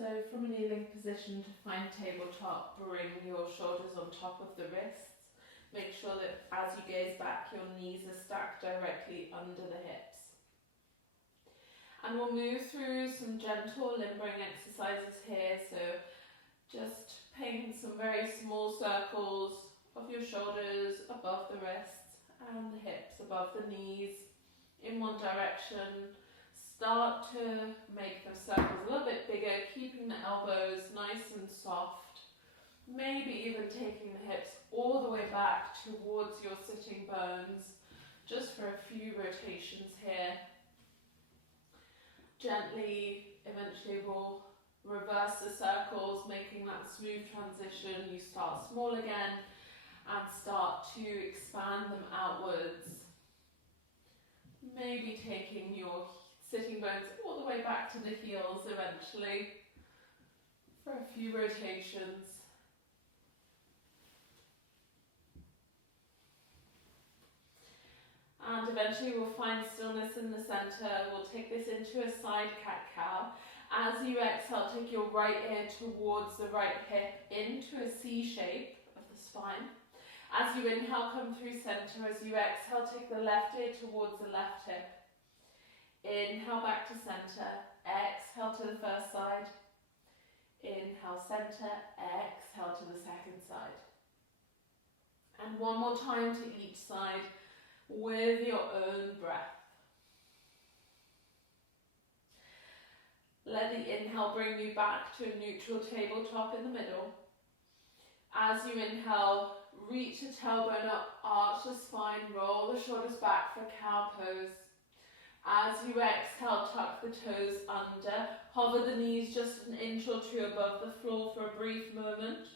So from a kneeling position to find tabletop, bring your shoulders on top of the wrists. Make sure that as you gaze back, your knees are stacked directly under the hips. And we'll move through some gentle limbering exercises here. So just paint some very small circles of your shoulders above the wrists and the hips above the knees in one direction. Start to make the circles a little bit bigger, keeping the elbows nice and soft. Maybe even taking the hips all the way back towards your sitting bones, just for a few rotations here. Gently, eventually we'll reverse the circles, making that smooth transition. You start small again and start to expand them outwards. Maybe taking your sitting bones all the way back to the heels eventually for a few rotations. And eventually we'll find stillness in the center. We'll take this into a side cat-cow. As you exhale, take your right ear towards the right hip into a C shape of the spine. As you inhale, come through center. As you exhale, take the left ear towards the left hip. Inhale back to center. Exhale to the first side. Inhale center. Exhale to the second side. And one more time to each side with your own breath. Let the inhale bring you back to a neutral tabletop in the middle. As you inhale, reach the tailbone up, arch the spine, roll the shoulders back for cow pose. As you exhale, tuck the toes under, hover the knees just an inch or two above the floor for a brief moment.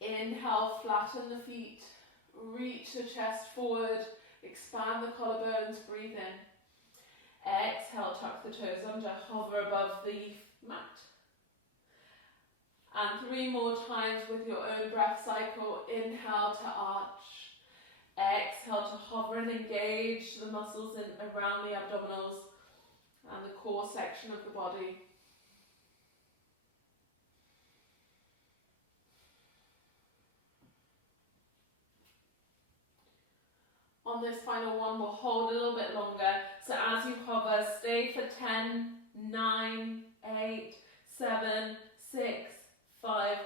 Inhale, flatten the feet, reach the chest forward, expand the collarbones, breathe in. Exhale, tuck the toes under, hover above the mat. And 3 more times with your own breath cycle. Inhale to arch. Exhale to hover and engage the muscles around the abdominals and the core section of the body. On this final one, we'll hold a little bit longer. So as you hover, stay for 10, 9, 8, 7, 6, 5,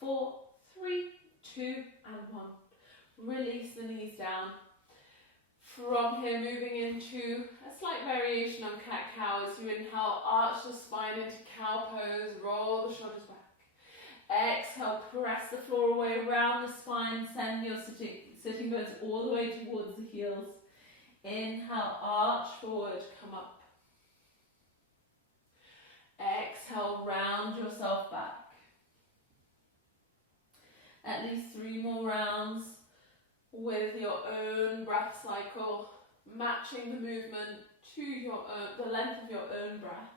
4, 3, 2, and 1. Release the knees down. From here, moving into a slight variation on cat-cow. As you inhale, arch the spine into cow pose, roll the shoulders back. Exhale, press the floor away around the spine, send your sitting bones all the way towards the heels. Inhale, arch forward, come up. Exhale, round yourself back. At least 3 more rounds with your own breath cycle, matching the movement to the length of your own breath.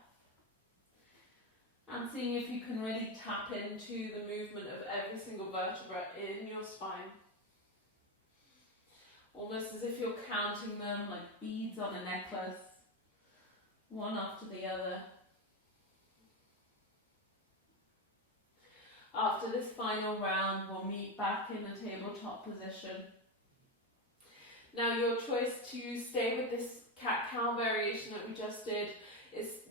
And seeing if you can really tap into the movement of every single vertebra in your spine. Almost as if you're counting them like beads on a necklace, one after the other. After this final round, we'll meet back in a tabletop position. Now your choice to stay with this cat-cow variation that we just did,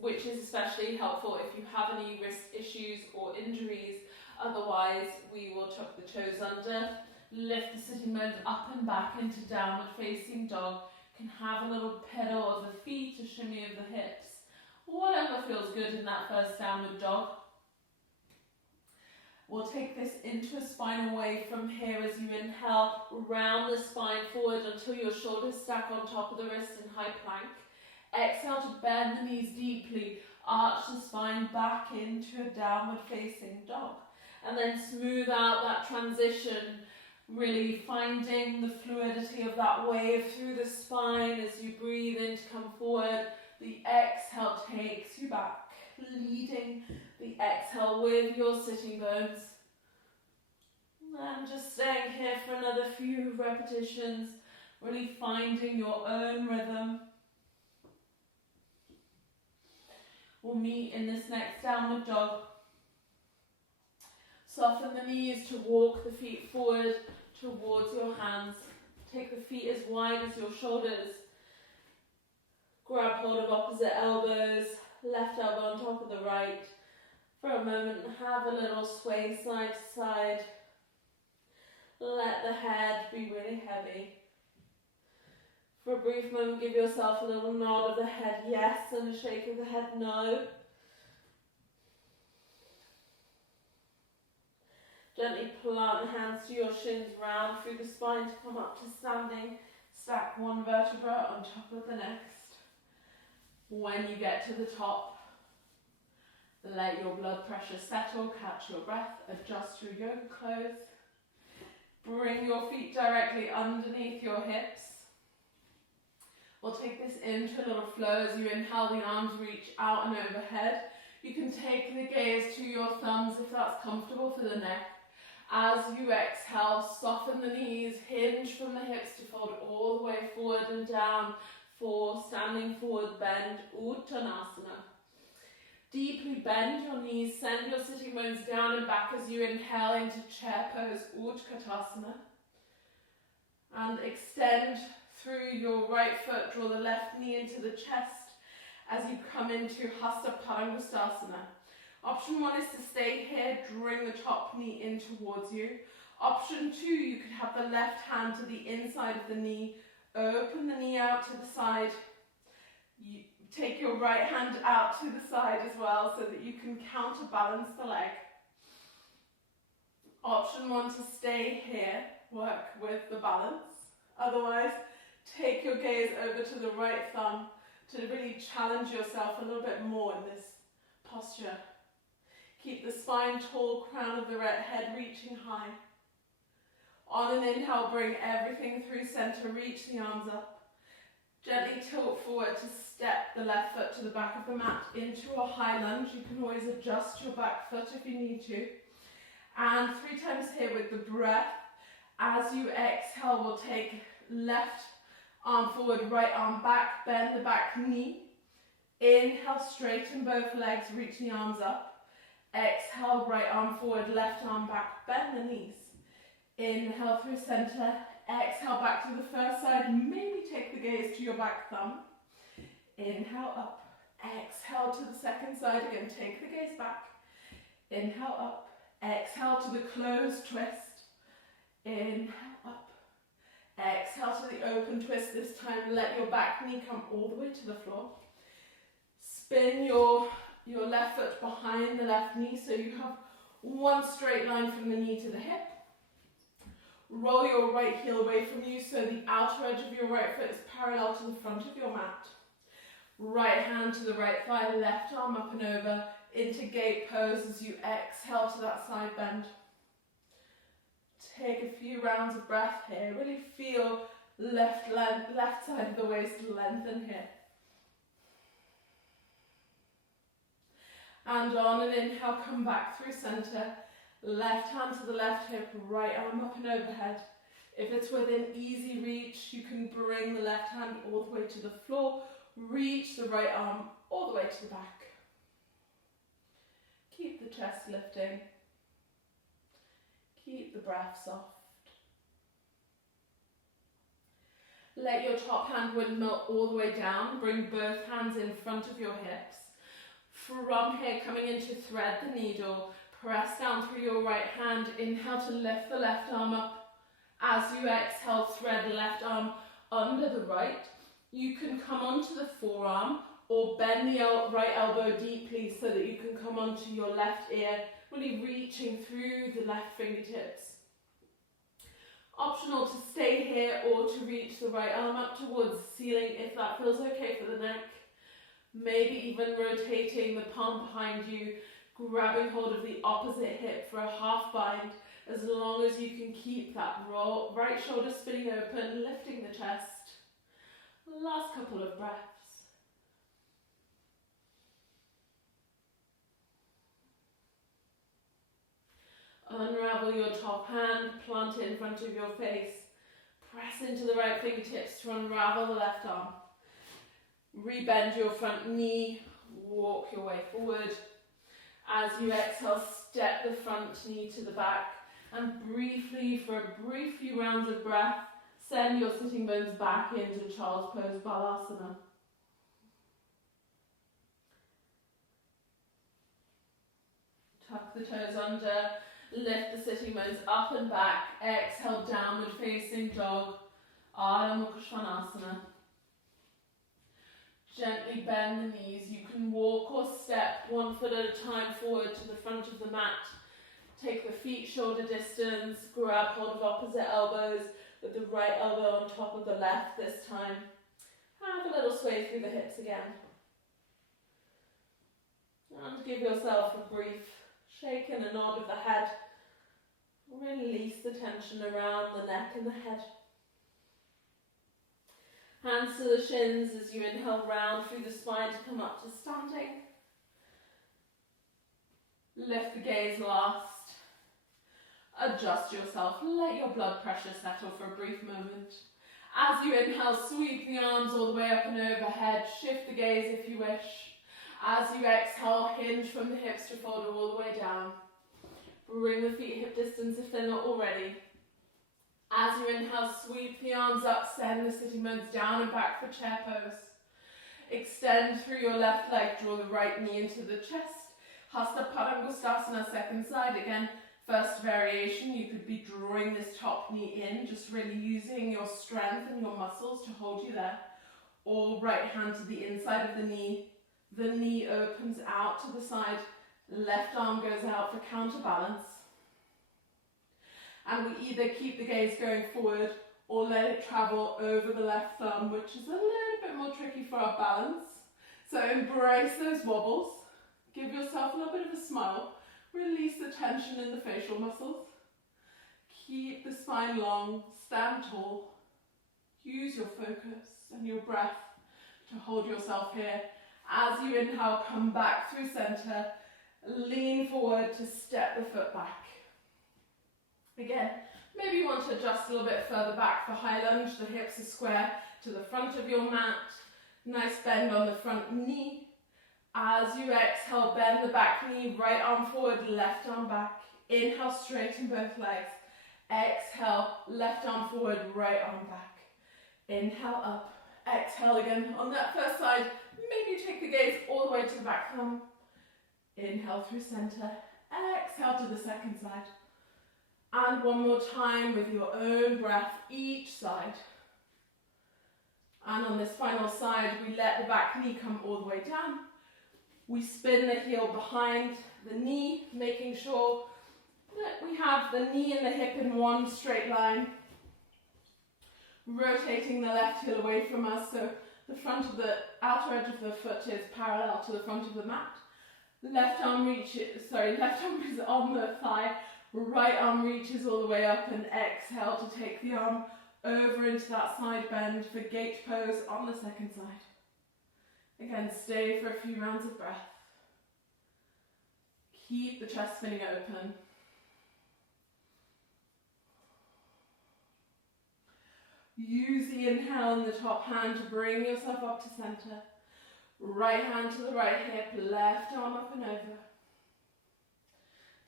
which is especially helpful if you have any wrist issues or injuries. Otherwise, we will tuck the toes under, lift the sitting bones up and back into downward facing dog. You can have a little pedal of the feet, a shimmy of the hips, whatever feels good in that first downward dog. We'll take this into a spinal wave from here. As you inhale, round the spine forward until your shoulders stack on top of the wrists in high plank. Exhale to bend the knees deeply, arch the spine back into a downward facing dog. And then smooth out that transition, really finding the fluidity of that wave through the spine as you breathe in to come forward. The exhale takes you back, leading the exhale with your sitting bones. And just staying here for another few repetitions, really finding your own rhythm. We'll meet in this next downward dog. Soften the knees to walk the feet forward towards your hands. Take the feet as wide as your shoulders. Grab hold of opposite elbows, left elbow on top of the right. For a moment, have a little sway side to side. Let the head be really heavy. For a brief moment, give yourself a little nod of the head yes and a shake of the head no. Gently plant the hands to your shins, round through the spine to come up to standing. Stack one vertebra on top of the next. When you get to the top, let your blood pressure settle, catch your breath, adjust your yoga clothes. Bring your feet directly underneath your hips. We'll take this into a little flow as you inhale, the arms reach out and overhead. You can take the gaze to your thumbs if that's comfortable for the neck. As you exhale, soften the knees, hinge from the hips to fold all the way forward and down for standing forward bend, Uttanasana. Deeply bend your knees, send your sitting bones down and back as you inhale into chair pose, Katasana. And extend through your right foot, draw the left knee into the chest as you come into Hasta Padangusthasana. Option 1 is to stay here, drawing the top knee in towards you. Option 2, you could have the left hand to the inside of the knee, open the knee out to the side. You take your right hand out to the side as well so that you can counterbalance the leg. Option 1 to stay here, work with the balance. Otherwise, take your gaze over to the right thumb to really challenge yourself a little bit more in this posture. Keep the spine tall, crown of the head reaching high. On an inhale, bring everything through center, reach the arms up. Gently tilt forward to step the left foot to the back of the mat into a high lunge. You can always adjust your back foot if you need to. And 3 times here with the breath. As you exhale, we'll take left arm forward, right arm back, bend the back knee. Inhale, straighten both legs, reach the arms up. Exhale, right arm forward, left arm back, bend the knees. Inhale through center, exhale back to the first side, maybe take the gaze to your back thumb. Inhale up, exhale to the second side again, take the gaze back. Inhale up, exhale to the closed twist. Inhale up, exhale to the open twist. This time let your back knee come all the way to the floor. Spin your left foot behind the left knee so you have one straight line from the knee to the hip. Roll your right heel away from you so the outer edge of your right foot is parallel to the front of your mat. Right hand to the right thigh, left arm up and over into gate pose as you exhale to that side bend. Take a few rounds of breath here. Really feel left side of the waist lengthen here. And on an inhale, come back through center. Left hand to the left hip, right arm up and overhead. If it's within easy reach, you can bring the left hand all the way to the floor. Reach the right arm all the way to the back. Keep the chest lifting. Keep the breath soft. Let your top hand windmill all the way down. Bring both hands in front of your hips. From here, coming into thread the needle, press down through your right hand. Inhale to lift the left arm up. As you exhale, thread the left arm under the right. You can come onto the forearm or bend the right elbow deeply so that you can come onto your left ear, really reaching through the left fingertips. Optional to stay here or to reach the right arm up towards the ceiling if that feels okay for the neck. Maybe even rotating the palm behind you, grabbing hold of the opposite hip for a half bind, as long as you can keep that right shoulder spinning open, lifting the chest. Last couple of breaths. Unravel your top hand, plant it in front of your face. Press into the right fingertips to unravel the left arm. Rebend your front knee, walk your way forward. As you exhale, step the front knee to the back, and briefly, for a brief few rounds of breath, send your sitting bones back into Child's Pose, Balasana. Tuck the toes under, lift the sitting bones up and back, exhale, downward facing dog, Ardha Mukha Svanasana. Gently bend the knees. You can walk or step one foot at a time forward to the front of the mat. Take the feet shoulder distance, grab hold of opposite elbows with the right elbow on top of the left this time. Have a little sway through the hips again. And give yourself a brief shake and a nod of the head. Release the tension around the neck and the head. Hands to the shins as you inhale round through the spine to come up to standing. Lift the gaze last. Adjust yourself. Let your blood pressure settle for a brief moment. As you inhale, sweep the arms all the way up and overhead. Shift the gaze if you wish. As you exhale, hinge from the hips to fold all the way down. Bring the feet hip distance if they're not already. As you inhale, sweep the arms up, send the sitting bones down and back for chair pose. Extend through your left leg, draw the right knee into the chest. Hasta Padangusthasana, second side. Again, first variation, you could be drawing this top knee in, just really using your strength and your muscles to hold you there. Or right hand to the inside of the knee. The knee opens out to the side, left arm goes out for counterbalance. And we either keep the gaze going forward or let it travel over the left thumb, which is a little bit more tricky for our balance. So embrace those wobbles. Give yourself a little bit of a smile. Release the tension in the facial muscles. Keep the spine long, stand tall. Use your focus and your breath to hold yourself here. As you inhale, come back through center. Lean forward to step the foot back. Again, maybe you want to adjust a little bit further back for high lunge. The hips are square to the front of your mat. Nice bend on the front knee. As you exhale, bend the back knee, right arm forward, left arm back. Inhale, straighten both legs. Exhale, left arm forward, right arm back. Inhale up. Exhale again. On that first side, maybe take the gaze all the way to the back thumb. Inhale through center. Exhale to the second side. And one more time with your own breath, each side. And on this final side, we let the back knee come all the way down. We spin the heel behind the knee, making sure that we have the knee and the hip in one straight line. Rotating the left heel away from us, so the front of the outer edge of the foot is parallel to the front of the mat. Left arm is on the thigh. Right arm reaches all the way up, and exhale to take the arm over into that side bend for gate pose on the second side. Again, stay for a few rounds of breath. Keep the chest spinning open. Use the inhale in the top hand to bring yourself up to center. Right hand to the right hip, left arm up and over.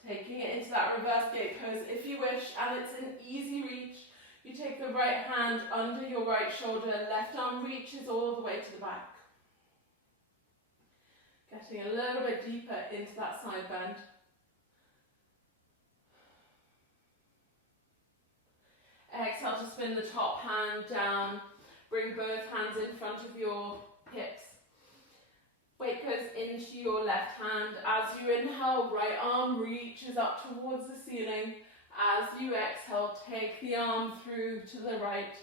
Taking it into that reverse gate pose if you wish, and it's an easy reach. You take the right hand under your right shoulder, left arm reaches all the way to the back. Getting a little bit deeper into that side bend. Exhale to spin the top hand down. Bring both hands in front of your hips. Weight goes into your left hand. As you inhale, right arm reaches up towards the ceiling. As you exhale, take the arm through to the left.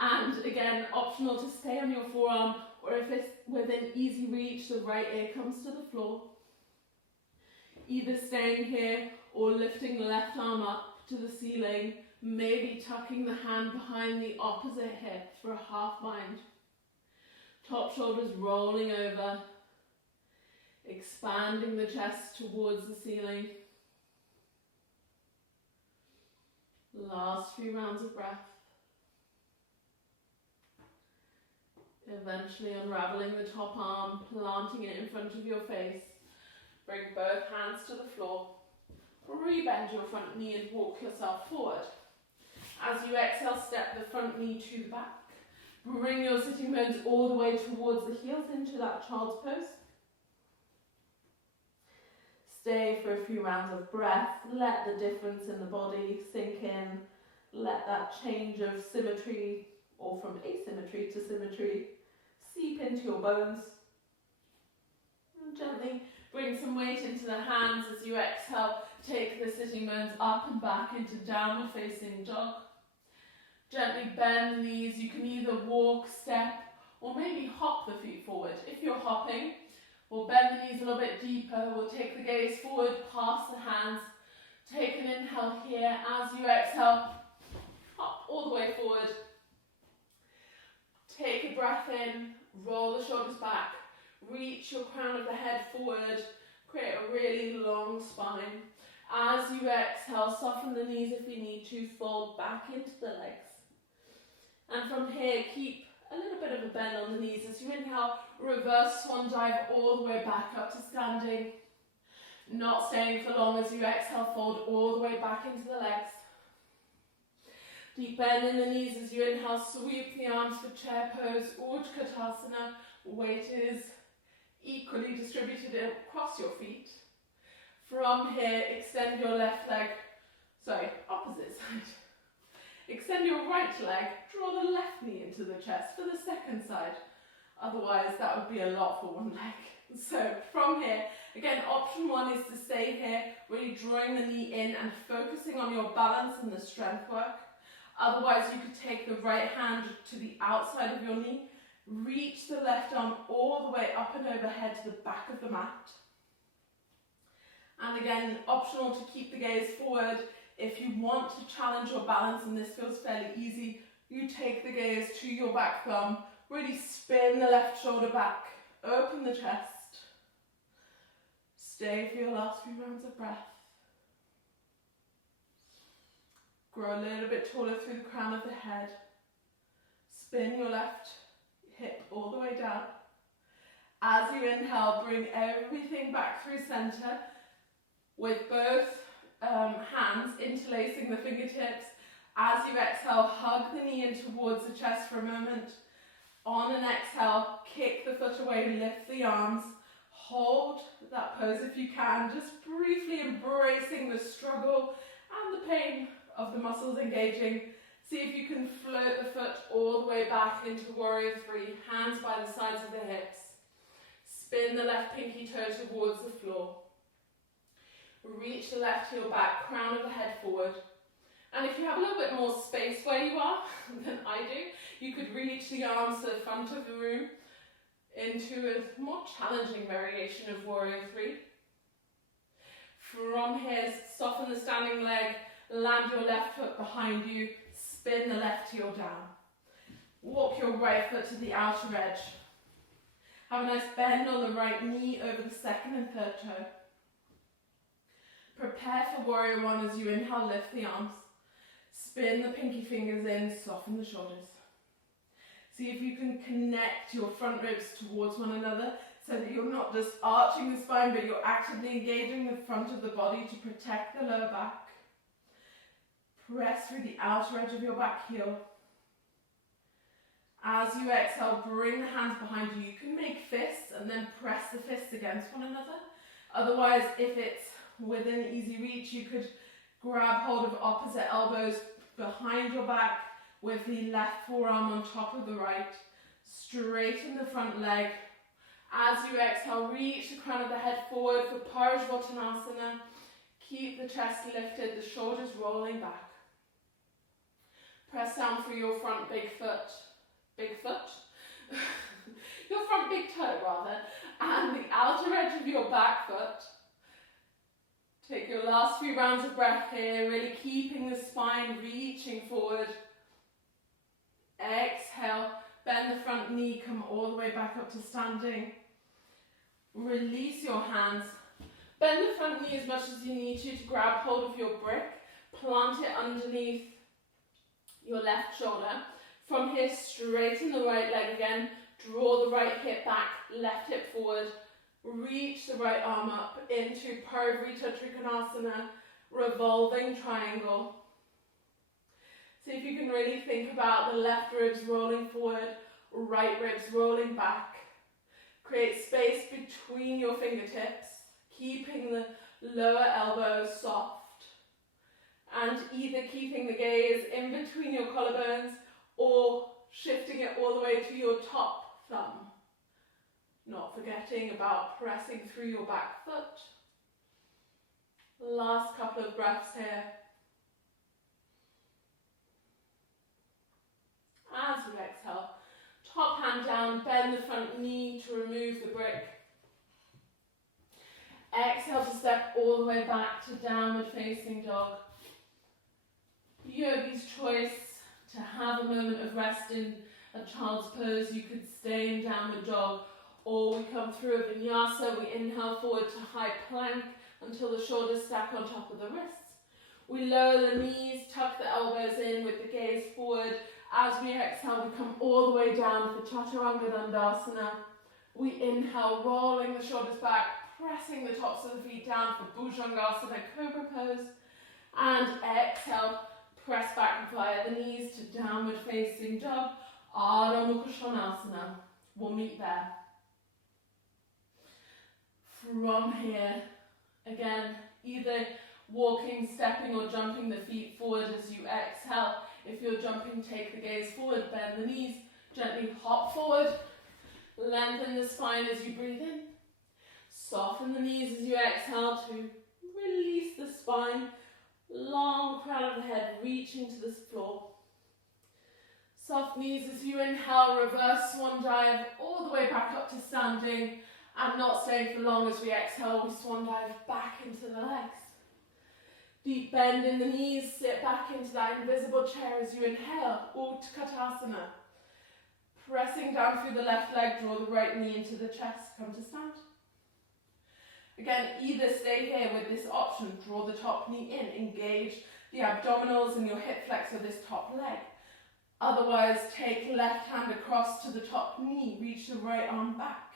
And again, optional to stay on your forearm, or if it's within easy reach, the right ear comes to the floor. Either staying here or lifting the left arm up to the ceiling, maybe tucking the hand behind the opposite hip for a half bind. Top shoulders rolling over, expanding the chest towards the ceiling. Last few rounds of breath. Eventually unraveling the top arm, planting it in front of your face. Bring both hands to the floor. Rebend your front knee and walk yourself forward. As you exhale, step the front knee to the back. Bring your sitting bones all the way towards the heels into that child's pose. Stay for a few rounds of breath. Let the difference in the body sink in. Let that change of symmetry, or from asymmetry to symmetry, seep into your bones. And gently bring some weight into the hands as you exhale. Take the sitting bones up and back into downward facing dog. Gently bend the knees. You can either walk, step, or maybe hop the feet forward. If you're hopping, we'll bend the knees a little bit deeper. We'll take the gaze forward, past the hands. Take an inhale here. As you exhale, hop all the way forward. Take a breath in, roll the shoulders back, reach your crown of the head forward, create a really long spine. As you exhale, soften the knees if you need to, fold back into the legs. And from here, keep a little bit of a bend on the knees. As you inhale, reverse swan dive all the way back up to standing. Not staying for long. As you exhale, fold all the way back into the legs. Deep bend in the knees as you inhale, sweep the arms for chair pose, Katasana. Weight is equally distributed across your feet. From here, extend your left leg, opposite side. Extend your right leg, draw the left knee into the chest for the second side. Otherwise, that would be a lot for one leg. So from here, again, option one is to stay here, really drawing the knee in and focusing on your balance and the strength work. Otherwise, you could take the right hand to the outside of your knee, reach the left arm all the way up and overhead to the back of the mat. And again, optional to keep the gaze forward. If you want to challenge your balance, and this feels fairly easy, you take the gaze to your back thumb, really spin the left shoulder back, open the chest. Stay for your last few rounds of breath. Grow a little bit taller through the crown of the head. Spin your left hip all the way down. As you inhale, bring everything back through center with both hands interlacing the fingertips. As you exhale, hug the knee in towards the chest for a moment. On an exhale, kick the foot away, lift the arms. Hold that pose if you can, just briefly embracing the struggle and the pain of the muscles engaging. See if you can float the foot all the way back into warrior three, hands by the sides of the hips. Spin the left pinky toe towards the floor. Reach the left heel back, crown of the head forward. And if you have a little bit more space where you are than I do, you could reach the arms to the front of the room into a more challenging variation of warrior three. From here, soften the standing leg, land your left foot behind you, spin the left heel down. Walk your right foot to the outer edge. Have a nice bend on the right knee over the second and third toe. Prepare for warrior one as you inhale, lift the arms. Spin the pinky fingers in, soften the shoulders. See if you can connect your front ribs towards one another so that you're not just arching the spine, but you're actively engaging the front of the body to protect the lower back. Press through the outer edge of your back heel. As you exhale, bring the hands behind you. You can make fists and then press the fists against one another. Otherwise, if it's within easy reach, you could grab hold of opposite elbows behind your back with the left forearm on top of the right. Straighten the front leg. As you exhale, reach the crown of the head forward for Uttanasana. Keep the chest lifted, the shoulders rolling back. Press down through your front big foot, your front big toe rather, and the outer edge of your back foot. Take your last few rounds of breath here, really keeping the spine reaching forward. Exhale, bend the front knee, come all the way back up to standing. Release your hands. Bend the front knee as much as you need to grab hold of your brick. Plant it underneath your left shoulder. From here, straighten the right leg again. Draw the right hip back, left hip forward. Reach the right arm up into Parivrtta Trikonasana, revolving triangle. See if you can really think about the left ribs rolling forward, right ribs rolling back. Create space between your fingertips, keeping the lower elbows soft. And either keeping the gaze in between your collarbones or shifting it all the way to your top thumb. Not forgetting about pressing through your back foot. Last couple of breaths here. As you exhale, top hand down, bend the front knee to remove the brick. Exhale to step all the way back to downward facing dog. Yogi's choice to have a moment of rest in a child's pose. You could stay in downward dog, or we come through a vinyasa. We inhale forward to high plank until the shoulders stack on top of the wrists. We lower the knees, tuck the elbows in with the gaze forward. As we exhale, we come all the way down for Chaturanga Dandasana. We inhale, rolling the shoulders back, pressing the tops of the feet down for Bhujangasana, Cobra Pose. And exhale, press back via the knees to downward facing dog, Ardha Mukha Svanasana. We'll meet there. From here, again, either walking, stepping or jumping the feet forward as you exhale. If you're jumping, take the gaze forward, bend the knees, gently hop forward, lengthen the spine as you breathe in. Soften the knees as you exhale to release the spine, long crown of the head reaching to the floor. Soft knees as you inhale, reverse swan dive all the way back up to standing, and not staying for long as we exhale, we swan dive back into the legs. Deep bend in the knees, sit back into that invisible chair as you inhale, Uttanasana. Pressing down through the left leg, draw the right knee into the chest, come to stand. Again, either stay here with this option, draw the top knee in, engage the abdominals and your hip flexor this top leg. Otherwise, take left hand across to the top knee, reach the right arm back.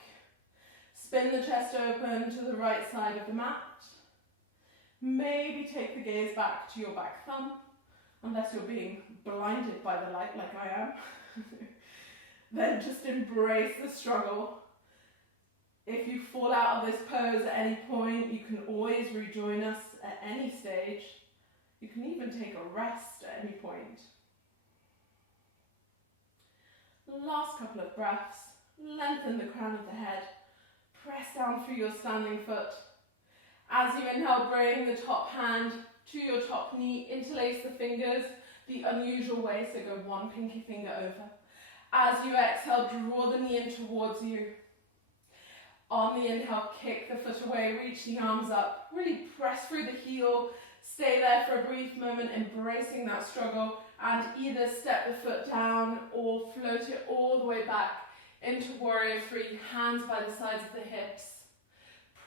Spin the chest open to the right side of the mat. Maybe take the gaze back to your back thumb, unless you're being blinded by the light like I am. Then just embrace the struggle. If you fall out of this pose at any point, you can always rejoin us at any stage. You can even take a rest at any point. Last couple of breaths. Lengthen the crown of the head. Press down through your standing foot. As you inhale, bring the top hand to your top knee, interlace the fingers the unusual way, so go one pinky finger over. As you exhale, draw the knee in towards you. On the inhale, kick the foot away, reach the arms up, really press through the heel, stay there for a brief moment, embracing that struggle, and either step the foot down or float it all the way back into Warrior Three, hands by the sides of the hips.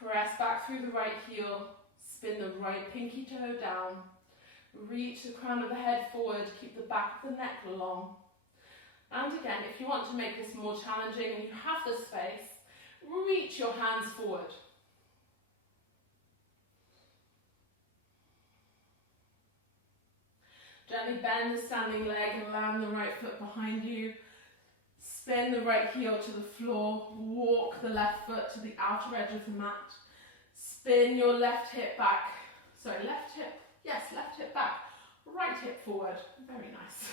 Press back through the right heel, spin the right pinky toe down, reach the crown of the head forward, keep the back of the neck long. And again, if you want to make this more challenging and you have the space, reach your hands forward. Gently bend the standing leg and land the right foot behind you. Spin the right heel to the floor, walk the left foot to the outer edge of the mat. Spin your left hip back, left hip back, right hip forward, very nice.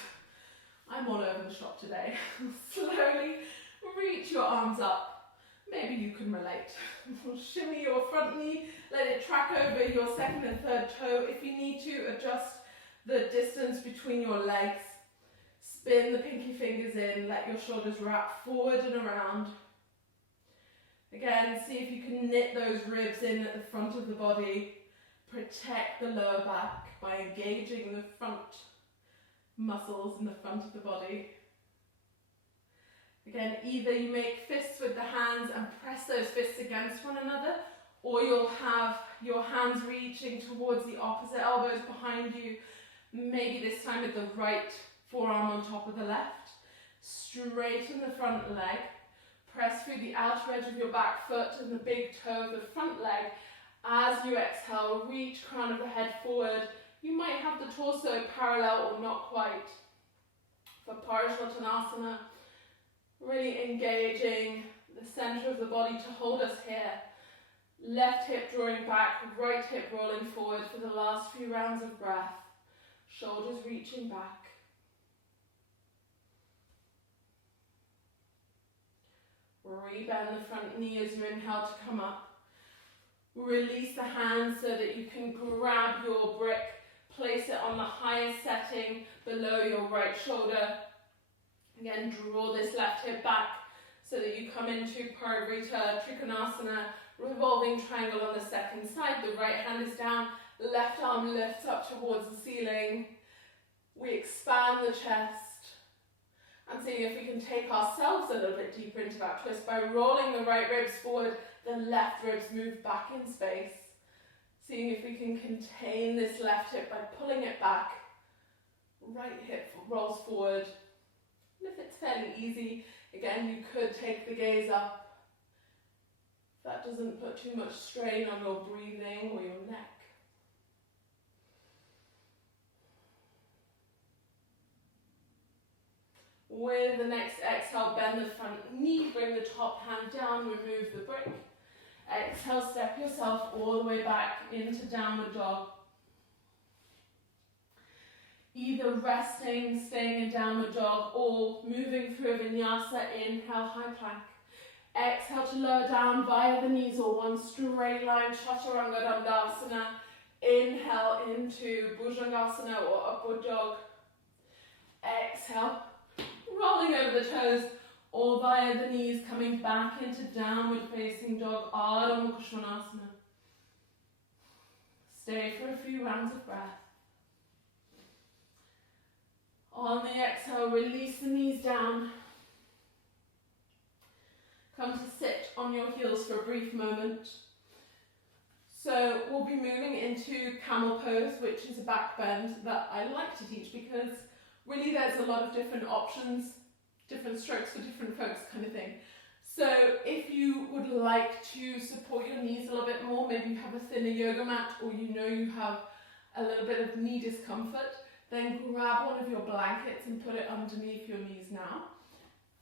I'm all over the shop today. Slowly reach your arms up, maybe you can relate. Shimmy your front knee, let it track over your second and third toe. If you need to, adjust the distance between your legs. Spin the pinky fingers in, let your shoulders wrap forward and around. Again, see if you can knit those ribs in at the front of the body. Protect the lower back by engaging the front muscles in the front of the body. Again, either you make fists with the hands and press those fists against one another, or you'll have your hands reaching towards the opposite elbows behind you, maybe this time with the right forearm on top of the left. Straighten the front leg. Press through the outer edge of your back foot and the big toe of the front leg. As you exhale, reach crown of the head forward. You might have the torso parallel or not quite. For Tanasana, really engaging the center of the body to hold us here. Left hip drawing back, right hip rolling forward for the last few rounds of breath. Shoulders reaching back. Rebend the front knee as you inhale to come up. Release the hands so that you can grab your brick, place it on the highest setting below your right shoulder. Again, draw this left hip back so that you come into Parivrtta Trikonasana, revolving triangle on the second side. The right hand is down, left arm lifts up towards the ceiling. We expand the chest. And seeing if we can take ourselves a little bit deeper into that twist by rolling the right ribs forward, the left ribs move back in space. Seeing if we can contain this left hip by pulling it back. Right hip rolls forward. And if it's fairly easy, again, you could take the gaze up. If that doesn't put too much strain on your breathing or your neck. With the next exhale, bend the front knee, bring the top hand down, remove the brick. Exhale, step yourself all the way back into downward dog. Either resting, staying in downward dog, or moving through a vinyasa. Inhale, high plank. Exhale to lower down via the knees or one straight line, Chaturanga Dandasana. Inhale into Bhujangasana or upward dog. Exhale. Rolling over the toes or via the knees, coming back into downward facing dog, Ardha Mukha Svanasana. Stay for a few rounds of breath. On the exhale, release the knees down. Come to sit on your heels for a brief moment. So we'll be moving into Camel Pose, which is a back bend that I like to teach because really there's a lot of different options, different strokes for different folks kind of thing. So if you would like to support your knees a little bit more, maybe you have a thinner yoga mat or you know you have a little bit of knee discomfort, then grab one of your blankets and put it underneath your knees now.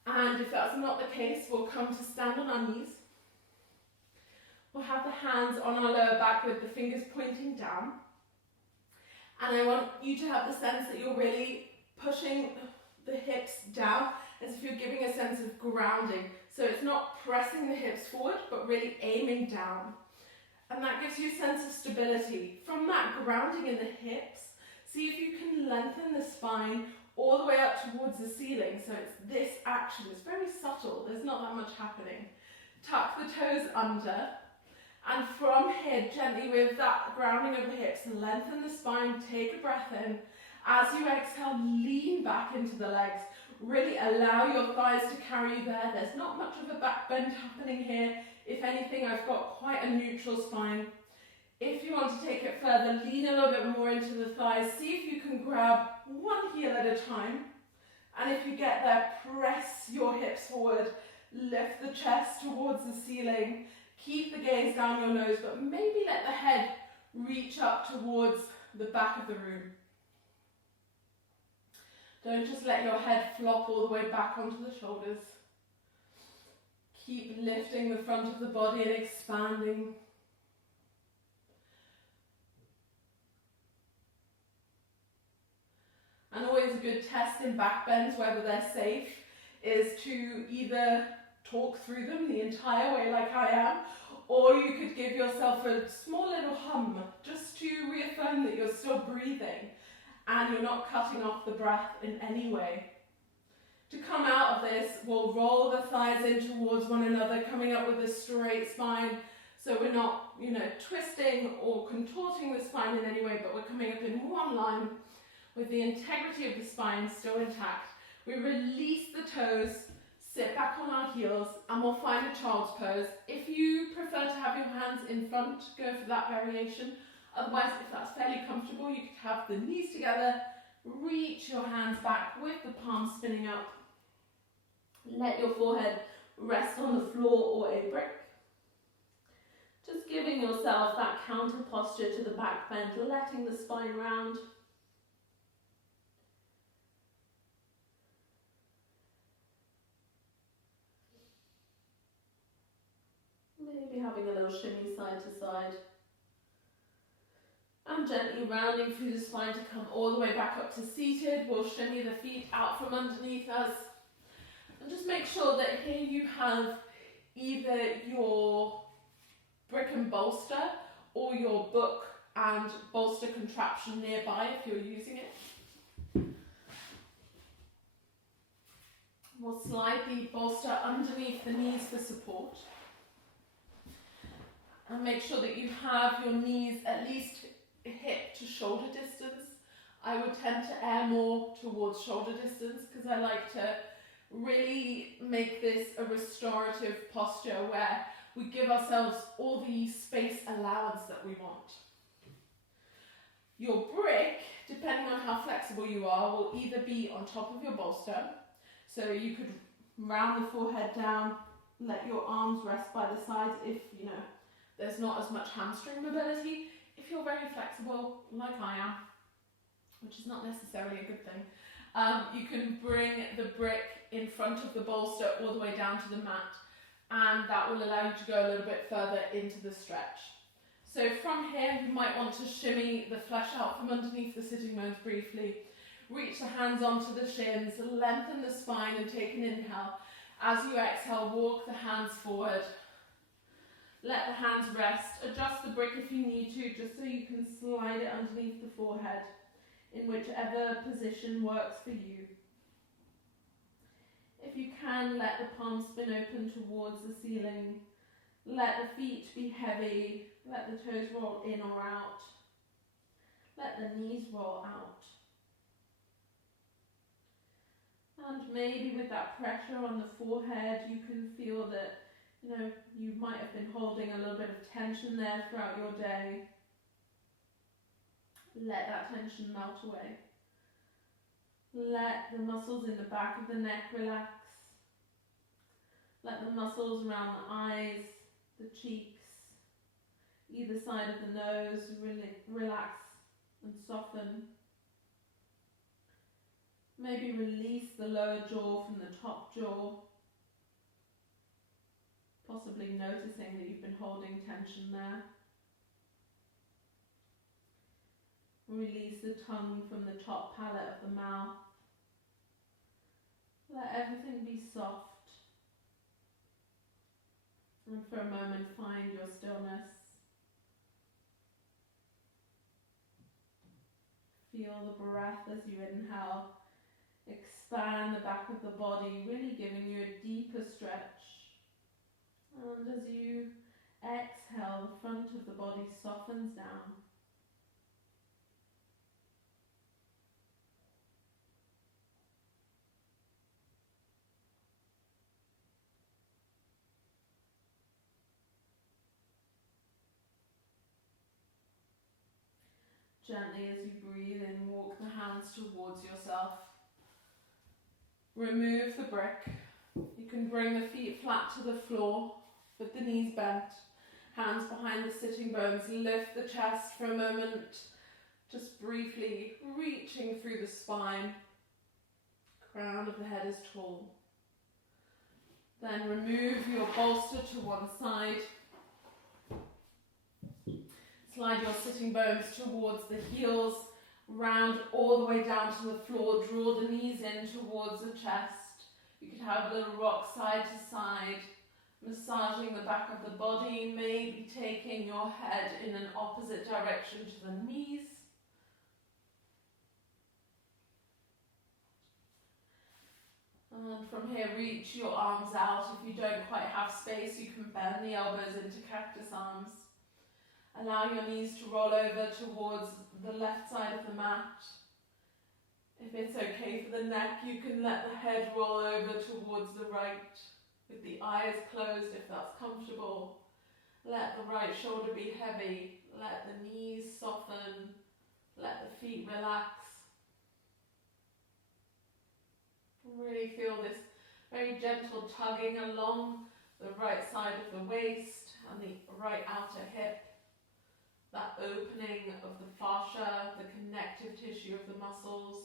And if that's not the case, we'll come to stand on our knees. We'll have the hands on our lower back with the fingers pointing down. And I want you to have the sense that you're really pushing the hips down as if you're giving a sense of grounding. So it's not pressing the hips forward, but really aiming down. And that gives you a sense of stability. From that grounding in the hips, see if you can lengthen the spine all the way up towards the ceiling. So it's this action. It's very subtle. There's not that much happening. Tuck the toes under. And from here, gently with that grounding of the hips, lengthen the spine, take a breath in. As you exhale, lean back into the legs. Really allow your thighs to carry you there. There's not much of a back bend happening here. If anything, I've got quite a neutral spine. If you want to take it further, lean a little bit more into the thighs. See if you can grab one heel at a time. And if you get there, press your hips forward. Lift the chest towards the ceiling. Keep the gaze down your nose, but maybe let the head reach up towards the back of the room. Don't just let your head flop all the way back onto the shoulders. Keep lifting the front of the body and expanding. And always a good test in back bends, whether they're safe, is to either talk through them the entire way like I am, or you could give yourself a small little hum just to reaffirm that you're still breathing and you're not cutting off the breath in any way. To come out of this, we'll roll the thighs in towards one another, coming up with a straight spine, so we're not, twisting or contorting the spine in any way, but we're coming up in one line with the integrity of the spine still intact. We release the toes, sit back on our heels, and we'll find a child's pose. If you prefer to have your hands in front, go for that variation. Otherwise, if that's fairly comfortable, you could have the knees together, reach your hands back with the palms spinning up. Let your forehead rest on the floor or a brick. Just giving yourself that counter posture to the back bend, letting the spine round. Maybe having a little shimmy side to side. And gently rounding through the spine to come all the way back up to seated. We'll shimmy the feet out from underneath us. And just make sure that here you have either your brick and bolster or your book and bolster contraption nearby if you're using it. We'll slide the bolster underneath the knees for support. And make sure that you have your knees at least hip to shoulder distance. I would tend to err more towards shoulder distance because I like to really make this a restorative posture where we give ourselves all the space allowance that we want. Your brick, depending on how flexible you are, will either be on top of your bolster, so you could round the forehead down, let your arms rest by the sides if there's not as much hamstring mobility. If you're very flexible, like I am, which is not necessarily a good thing, you can bring the brick in front of the bolster all the way down to the mat, and that will allow you to go a little bit further into the stretch. So from here, you might want to shimmy the flesh out from underneath the sitting bones briefly. Reach the hands onto the shins, lengthen the spine and take an inhale. As you exhale, walk the hands forward. Let the hands rest. Adjust the brick if you need to, just so you can slide it underneath the forehead in whichever position works for you. If you can, let the palms spin open towards the ceiling. Let the feet be heavy. Let the toes roll in or out. Let the knees roll out. And maybe with that pressure on the forehead, you can feel that you might have been holding a little bit of tension there throughout your day. Let that tension melt away. Let the muscles in the back of the neck relax. Let the muscles around the eyes, the cheeks, either side of the nose relax and soften. Maybe release the lower jaw from the top jaw. Possibly noticing that you've been holding tension there. Release the tongue from the top palate of the mouth. Let everything be soft. And for a moment, find your stillness. Feel the breath as you inhale. Expand the back of the body, really giving you a deeper stretch. And as you exhale, the front of the body softens down. Gently as you breathe in, walk the hands towards yourself. Remove the brick. You can bring the feet flat to the floor with the knees bent, hands behind the sitting bones. Lift the chest for a moment, just briefly reaching through the spine. Crown of the head is tall. Then remove your bolster to one side. Slide your sitting bones towards the heels, round all the way down to the floor. Draw the knees in towards the chest. You could have a little rock side to side, massaging the back of the body, maybe taking your head in an opposite direction to the knees. And from here, reach your arms out. If you don't quite have space, you can bend the elbows into cactus arms. Allow your knees to roll over towards the left side of the mat. If it's okay for the neck, you can let the head roll over towards the right, with the eyes closed if that's comfortable. Let the right shoulder be heavy. Let the knees soften. Let the feet relax. Really feel this Very gentle tugging along the right side of the waist and the right outer hip. That opening of the fascia, the connective tissue of the muscles.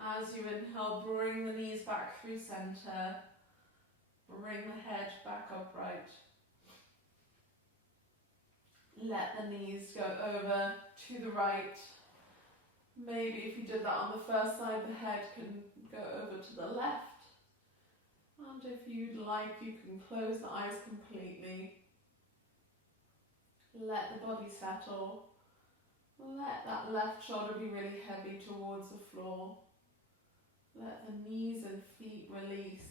As you inhale, bring the knees back through center. Bring the head back upright. Let the knees go over to the right. Maybe if you did that on the first side, the head can go over to the left. And if you'd like, you can close the eyes completely. Let the body settle. Let that left shoulder be really heavy towards the floor. Let the knees and feet release.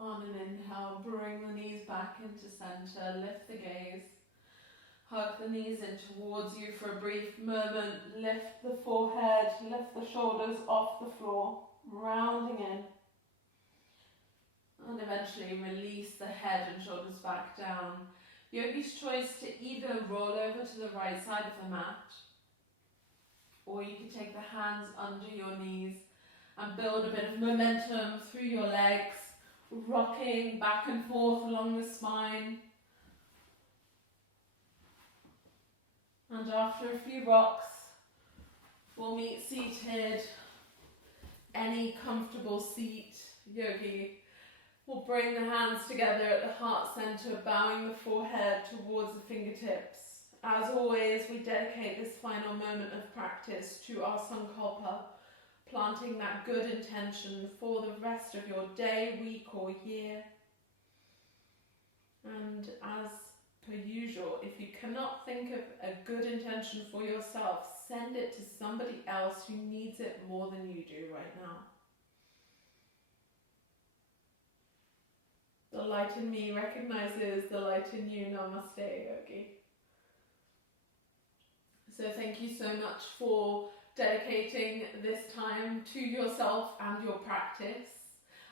On an inhale, bring the knees back into center, lift the gaze. Hug the knees in towards you for a brief moment. Lift the forehead, lift the shoulders off the floor, rounding in. And eventually release the head and shoulders back down. Yogi's choice to either roll over to the right side of the mat, or you can take the hands under your knees and build a bit of momentum through your legs, rocking back and forth along the spine. And after a few rocks, we'll meet seated. Any comfortable seat, yogi. We'll bring the hands together at the heart center, bowing the forehead towards the fingertips. As always, we dedicate this final moment of practice to our sankalpa, planting that good intention for the rest of your day, week or year. And as per usual, if you cannot think of a good intention for yourself, send it to somebody else who needs it more than you do right now. The light in me recognizes the light in you. Namaste, yogi. So thank you so much for dedicating this time to yourself and your practice.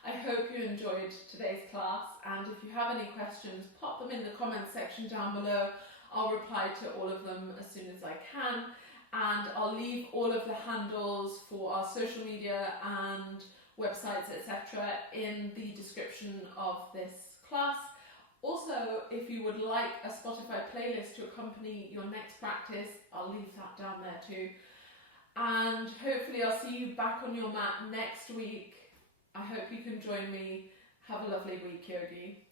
I hope you enjoyed today's class, and if you have any questions, pop them in the comments section down below. I'll reply to all of them as soon as I can, and I'll leave all of the handles for our social media and websites, etc. in the description of this class. Also, if you would like a Spotify playlist to accompany your next practice, I'll leave that down there too. And hopefully I'll see you back on your mat next week. I hope you can join me. Have a lovely week, yogi.